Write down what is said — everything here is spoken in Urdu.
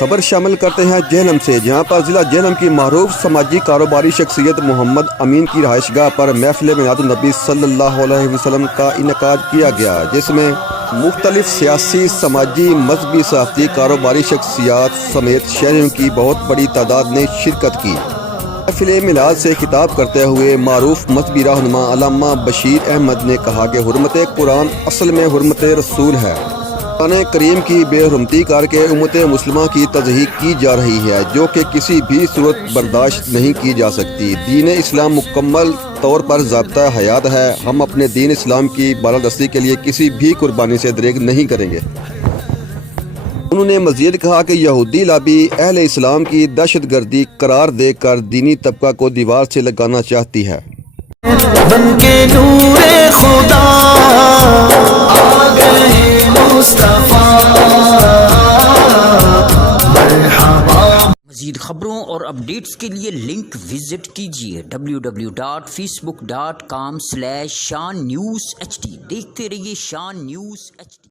خبر شامل کرتے ہیں جہلم سے، جہاں پر ضلع جہلم کی معروف سماجی کاروباری شخصیت محمد امین کی رہائش گاہ پر محفل میلاد النبی صلی اللہ علیہ وسلم کا انعقاد کیا گیا، جس میں مختلف سیاسی، سماجی، مذہبی، صحافتی، کاروباری شخصیات سمیت شہریوں کی بہت بڑی تعداد نے شرکت کی۔ محفل میلاد سے خطاب کرتے ہوئے معروف مذہبی رہنما علامہ بشیر احمد نے کہا کہ حرمت قرآن اصل میں حرمت رسول ہے۔ قرآن کریم کی بے حرمتی کر کے امت مسلمہ کی تضحیق کی جا رہی ہے، جو کہ کسی بھی صورت برداشت نہیں کی جا سکتی۔ دین اسلام مکمل طور پر ضابطہ حیات ہے۔ ہم اپنے دین اسلام کی بالادستی کے لیے کسی بھی قربانی سے دریغ نہیں کریں گے۔ انہوں نے مزید کہا کہ یہودی لابی اہل اسلام کی دہشت گردی قرار دے کر دینی طبقہ کو دیوار سے لگانا چاہتی ہے۔ بن کے نور خدا آ گئے مصطفیٰ، مرحبا۔ مزید خبروں اور اپڈیٹس کے لیے لنک وزٹ کیجیے www.facebook.com/shan news hd۔ دیکھتے رہیے شان نیوز HD۔